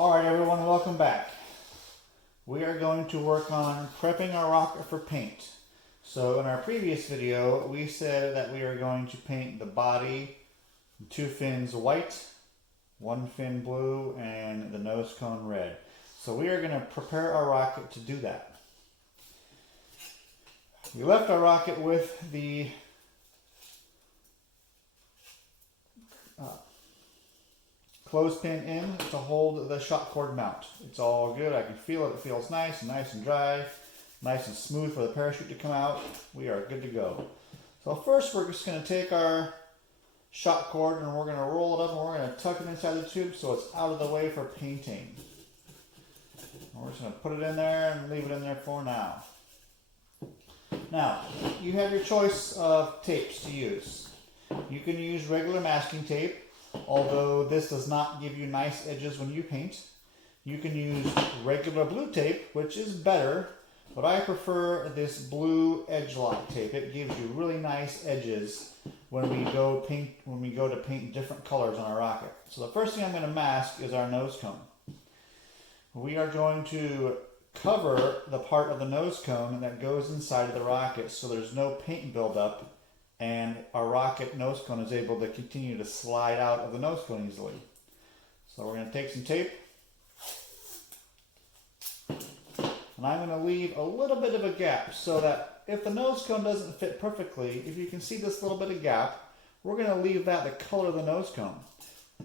Alright everyone, welcome back. We are going to work on prepping our rocket for paint. So in our previous video, we said that we are going to paint the body, 2 fins white, 1 fin blue, and the nose cone red. So we are going to prepare our rocket to do that. We left our rocket with the clothespin in to hold the shot cord mount. It's all good. I can feel it. It feels nice and dry, nice and smooth for the parachute to come out. We are good to go. So first we're just going to take our shot cord and we're going to roll it up and we're going to tuck it inside the tube so it's out of the way for painting. And we're just going to put it in there and leave it in there for now. Now, you have your choice of tapes to use. You can use regular masking tape, although this does not give you nice edges when you paint. You can use regular blue tape, which is better, but I prefer this blue edge lock tape. It gives you really nice edges when we go to paint different colors on our rocket. So the first thing I'm going to mask is our nose cone. We are going to cover the part of the nose cone that goes inside of the rocket so there's no paint buildup and our rocket nose cone is able to continue to slide out of the nose cone easily. So we're going to take some tape and I'm going to leave a little bit of a gap so that if the nose cone doesn't fit perfectly, if you can see this little bit of gap, we're going to leave that the color of the nose cone.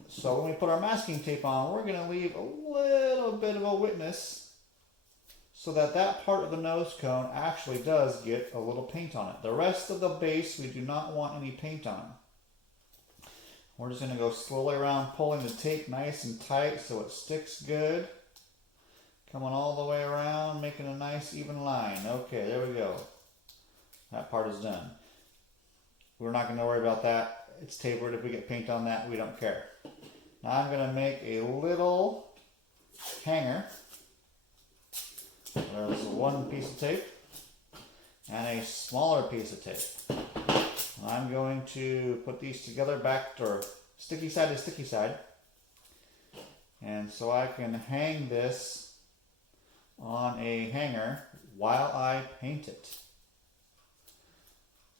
So when we put our masking tape on, we're going to leave a little bit of a witness so that that part of the nose cone actually does get a little paint on it. The rest of the base, we do not want any paint on. We're just going to go slowly around pulling the tape nice and tight so it sticks good. Coming all the way around, making a nice even line. Okay, there we go. That part is done. We're not going to worry about that. It's tapered. If we get paint on that, we don't care. Now I'm going to make a little hanger. There's one piece of tape and a smaller piece of tape. I'm going to put these together back to sticky side to sticky side. And so I can hang this on a hanger while I paint it.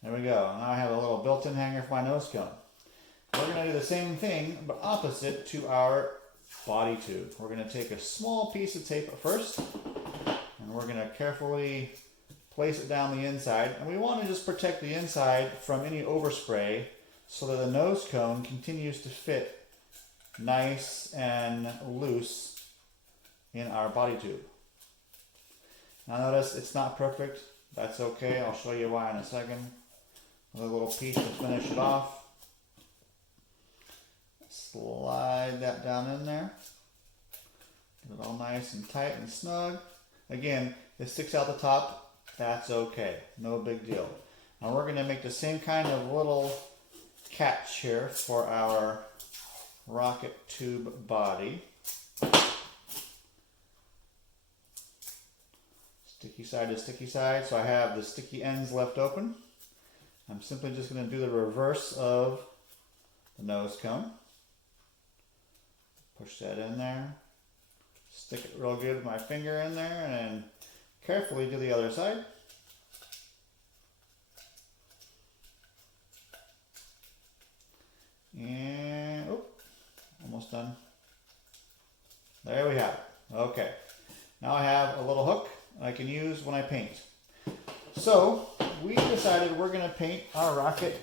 There we go. Now I have a little built-in hanger for my nose cone. We're going to do the same thing but opposite to our body tube. We're going to take a small piece of tape at first. And we're going to carefully place it down the inside. And we want to just protect the inside from any overspray so that the nose cone continues to fit nice and loose in our body tube. Now notice it's not perfect. That's okay. I'll show you why in a second. With a little piece to finish it off. Slide that down in there. Get it all nice and tight and snug. Again, it sticks out the top, that's okay, no big deal. Now we're going to make the same kind of little catch here for our rocket tube body. Sticky side to sticky side, so I have the sticky ends left open. I'm simply just going to do the reverse of the nose cone. Push that in there. Stick it real good with my finger in there and carefully do the other side. And, oh, almost done. There we have it. Okay. Now I have a little hook I can use when I paint. So, we decided we're going to paint our rocket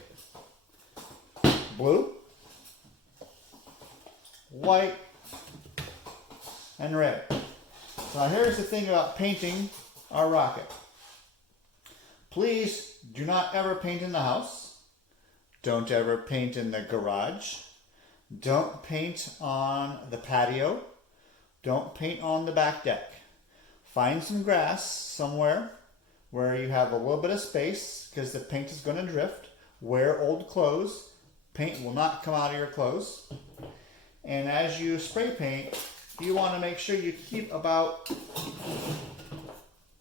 blue, white, and red. Now here's the thing about painting our rocket. Please do not ever paint in the house. Don't ever paint in the garage. Don't paint on the patio. Don't paint on the back deck. Find some grass somewhere where you have a little bit of space because the paint is going to drift. Wear old clothes. Paint will not come out of your clothes. And as you spray paint, you want to make sure you keep about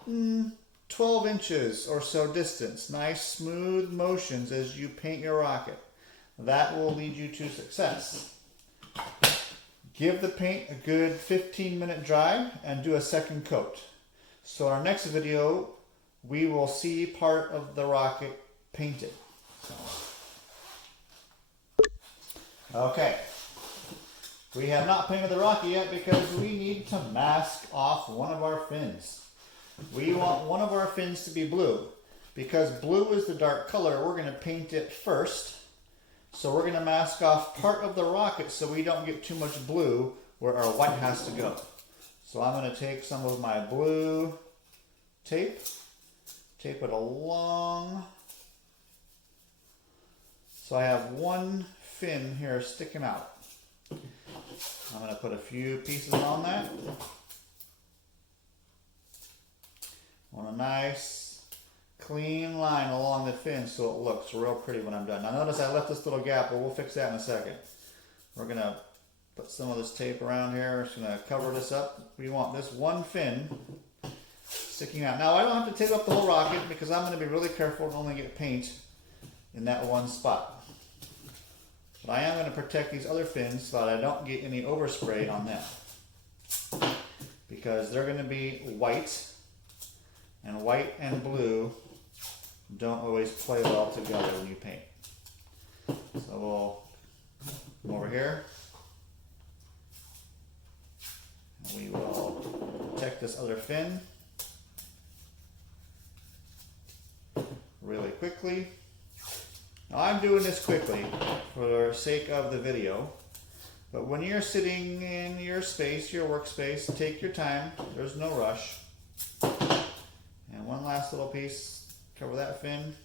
12 inches or so distance. Nice smooth motions as you paint your rocket. That will lead you to success. give the paint a good 15-minute dry and do a second coat. So in our next video, we will see part of the rocket painted. Okay. We have not painted the rocket yet because we need to mask off one of our fins. We want one of our fins to be blue. Because blue is the dark color, we're going to paint it first. So we're going to mask off part of the rocket so we don't get too much blue where our white has to go. So I'm going to take some of my blue tape it along. So I have one fin here sticking out. I'm going to put a few pieces on that. On a nice clean line along the fin so it looks real pretty when I'm done. Now notice I left this little gap, but we'll fix that in a second. We're going to put some of this tape around here. We're just going to cover this up. We want this one fin sticking out. Now I don't have to tape up the whole rocket because I'm going to be really careful to only get paint in that one spot. But I am going to protect these other fins so that I don't get any overspray on them. Because they're going to be white, and white and blue don't always play well together when you paint. So we'll come over here. And we will protect this other fin really quickly. Now I'm doing this quickly for the sake of the video, but when you're sitting in your space, your workspace, take your time. There's no rush. And one last little piece, cover that fin.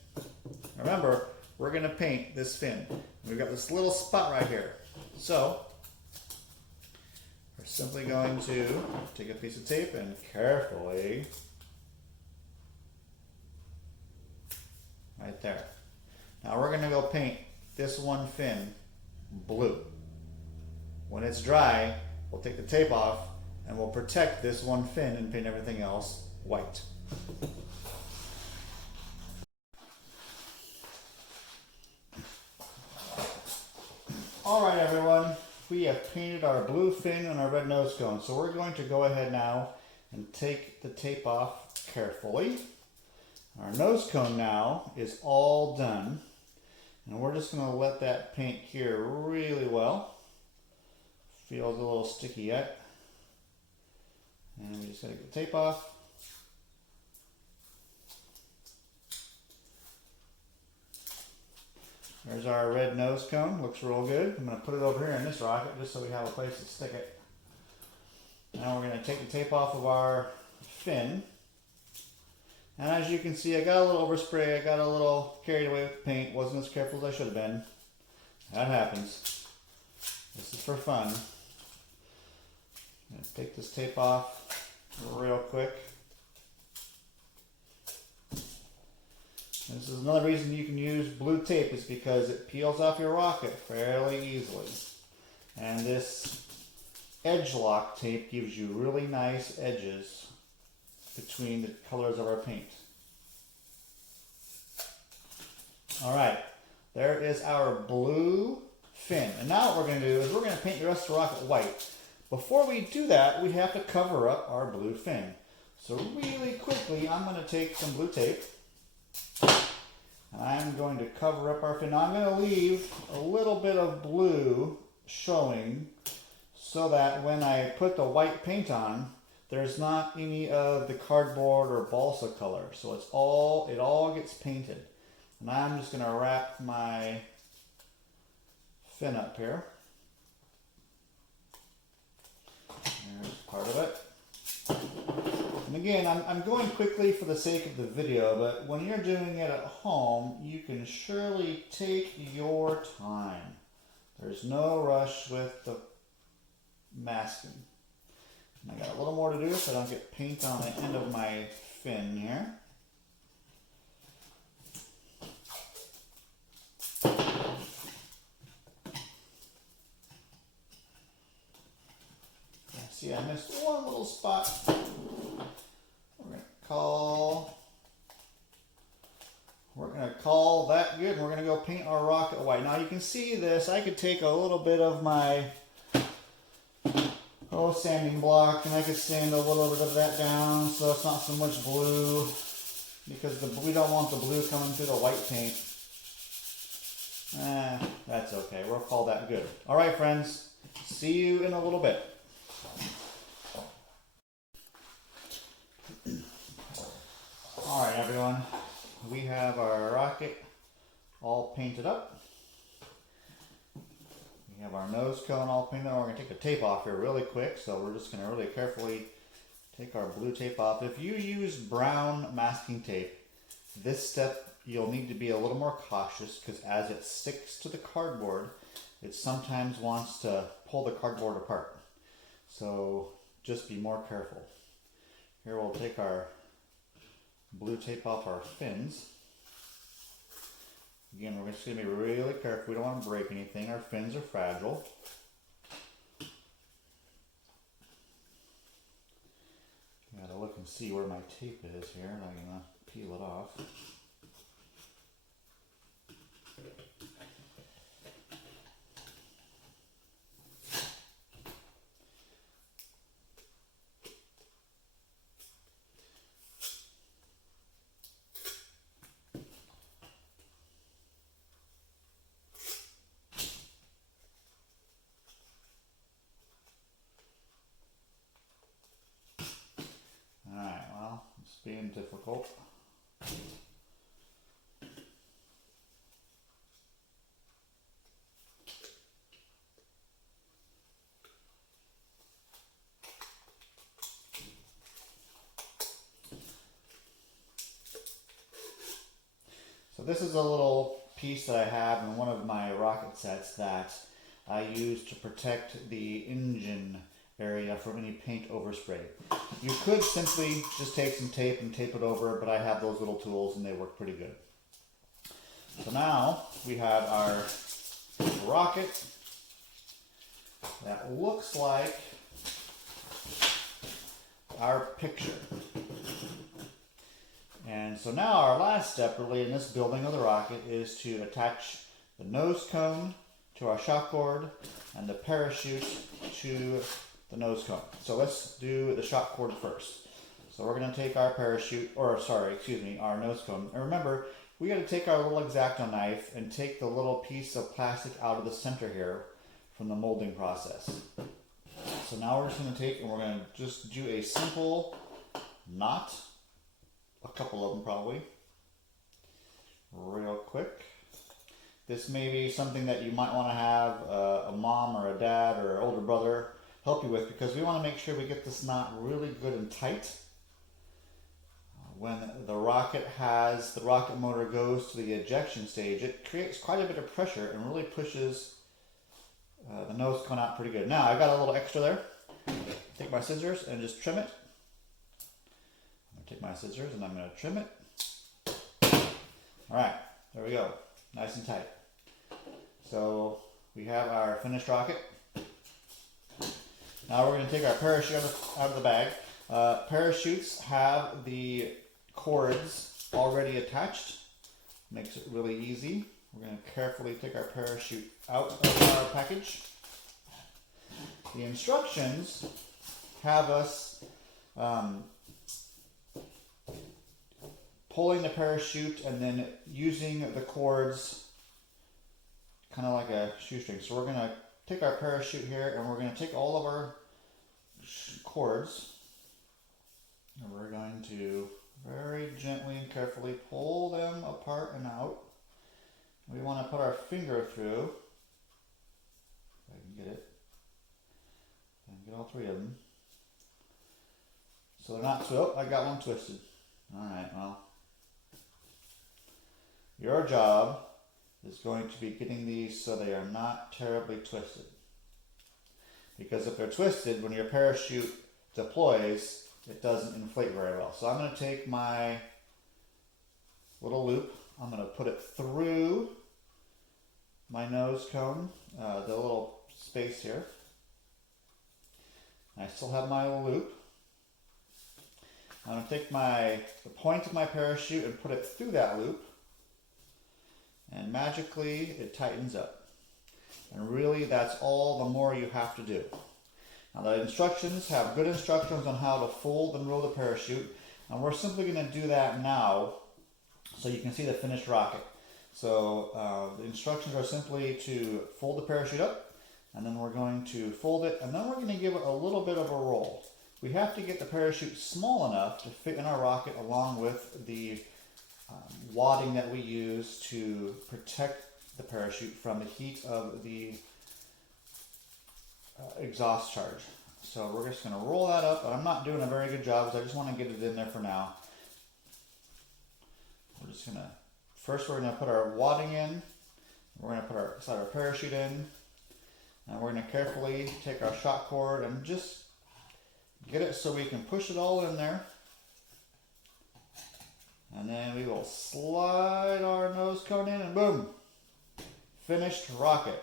Remember, we're going to paint this fin. We've got this little spot right here. So we're simply going to take a piece of tape and carefully, right there. Now we're going to go paint this one fin blue. When it's dry, we'll take the tape off and we'll protect this one fin and paint everything else white. Alright everyone, we have painted our blue fin and our red nose cone. So we're going to go ahead now and take the tape off carefully. Our nose cone now is all done. And we're just going to let that paint cure really well. Feels a little sticky yet. And we just got to get the tape off. There's our red nose cone. Looks real good. I'm going to put it over here in this rocket just so we have a place to stick it. Now we're going to take the tape off of our fin. And as you can see, I got a little overspray. I got a little carried away with the paint. Wasn't as careful as I should have been. That happens. This is for fun. I'm going to take this tape off real quick. This is another reason you can use blue tape is because it peels off your rocket fairly easily. And this edge lock tape gives you really nice edges between the colors of our paint. Alright, there is our blue fin. And now what we're going to do is we're going to paint the rest of the rocket white. Before we do that, we have to cover up our blue fin. So really quickly, I'm going to take some blue tape. And I'm going to cover up our fin. Now I'm going to leave a little bit of blue showing so that when I put the white paint on, there's not any of the cardboard or balsa color. So it all gets painted. And I'm just going to wrap my fin up here. There's part of it. And again, I'm going quickly for the sake of the video, but when you're doing it at home, you can surely take your time. There's no rush with the masking. And I got a little more to do so I don't get paint on the end of my fin here. See, I missed one little spot. We're going to call that good, and we're going to go paint our rocket white. Now you can see this, I could take a little bit of my sanding block, and I could sand a little bit of that down so it's not so much blue, because we don't want the blue coming through the white paint. That's okay. We'll call that good. All right, friends. See you in a little bit. All right, everyone. We have our rocket all painted up. We have our nose cone all painted up. We're going to take the tape off here really quick, so we're just going to really carefully take our blue tape off. If you use brown masking tape, this step you'll need to be a little more cautious, because as it sticks to the cardboard, it sometimes wants to pull the cardboard apart. So just be more careful. Here we'll take our blue tape off our fins. Again, we're just going to be really careful. We don't want to break anything. Our fins are fragile. Gotta look and see where my tape is here, and I'm going to peel it off. Being difficult. So this is a little piece that I have in one of my rocket sets that I use to protect the engine area from any paint overspray. You could simply just take some tape and tape it over, but I have those little tools and they work pretty good. So now we have our rocket that looks like our picture. And so now our last step really in this building of the rocket is to attach the nose cone to our shock cord and the parachute to the nose cone. So let's do the shock cord first. So we're going to take our parachute, or sorry, excuse me, our nose cone. And remember, we got to take our little X-Acto knife and take the little piece of plastic out of the center here from the molding process. So now we're just going to take and we're going to just do a simple knot, a couple of them probably, real quick. This may be something that you might want to have a mom or a dad or an older brother help you with, because we want to make sure we get this knot really good and tight. When the rocket motor goes to the ejection stage, it creates quite a bit of pressure and really pushes the nose cone out pretty good. Now I got a little extra there. Take my scissors and just trim it. I'm going to take my scissors and I'm going to trim it. All right, there we go, nice and tight. So we have our finished rocket. Now we're going to take our parachute out of the bag. Parachutes have the cords already attached. Makes it really easy. We're going to carefully take our parachute out of our package. The instructions have us pulling the parachute and then using the cords kind of like a shoestring. So we're going to take our parachute here and we're going to take all of our cords and we're going to very gently and carefully pull them apart and out. We want to put our finger through, if I can get it, and get all three of them. So they're not, I got one twisted. Alright, well, your job is going to be getting these so they are not terribly twisted. Because if they're twisted, when your parachute deploys, it doesn't inflate very well. So I'm going to take my little loop, I'm going to put it through my nose cone, the little space here. I still have my little loop. I'm going to take the point of my parachute and put it through that loop. And magically it tightens up. And really that's all the more you have to do. Now the instructions have good instructions on how to fold and roll the parachute, and we're simply going to do that now so you can see the finished rocket. So the instructions are simply to fold the parachute up, and then we're going to fold it, and then we're going to give it a little bit of a roll. We have to get the parachute small enough to fit in our rocket along with the wadding that we use to protect the parachute from the heat of the exhaust charge. So we're just going to roll that up, but I'm not doing a very good job because I just want to get it in there for now. We're just going to, first we're going to put our wadding in, we're going to put our slide our parachute in, and we're going to carefully take our shock cord and just get it so we can push it all in there. And then we will slide our nose cone in and boom, finished rocket.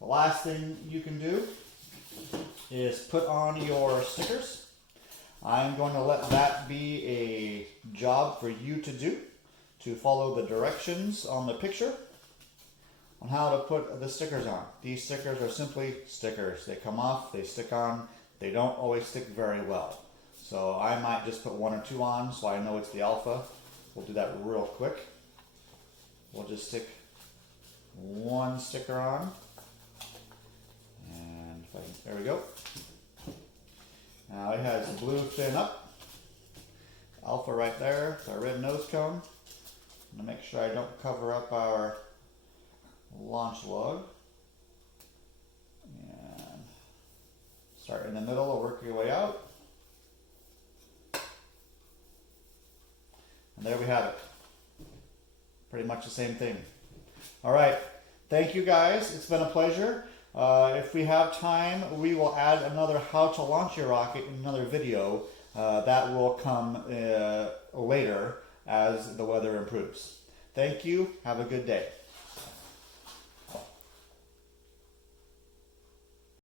The last thing you can do is put on your stickers. I'm going to let that be a job for you to do, to follow the directions on the picture on how to put the stickers on. These stickers are simply stickers. They come off, they stick on, they don't always stick very well. So I might just put 1 or 2 on so I know it's the Alpha. We'll do that real quick. We'll just stick 1 sticker on. And if I can, there we go. Now it has the blue fin up. Alpha right there, it's our red nose cone. I'm going to make sure I don't cover up our launch lug. And start in the middle and work your way out. And there we have it. Pretty much the same thing. All right. Thank you guys. It's been a pleasure. If we have time, we will add another how to launch your rocket in another video. That will come later as the weather improves. Thank you. Have a good day.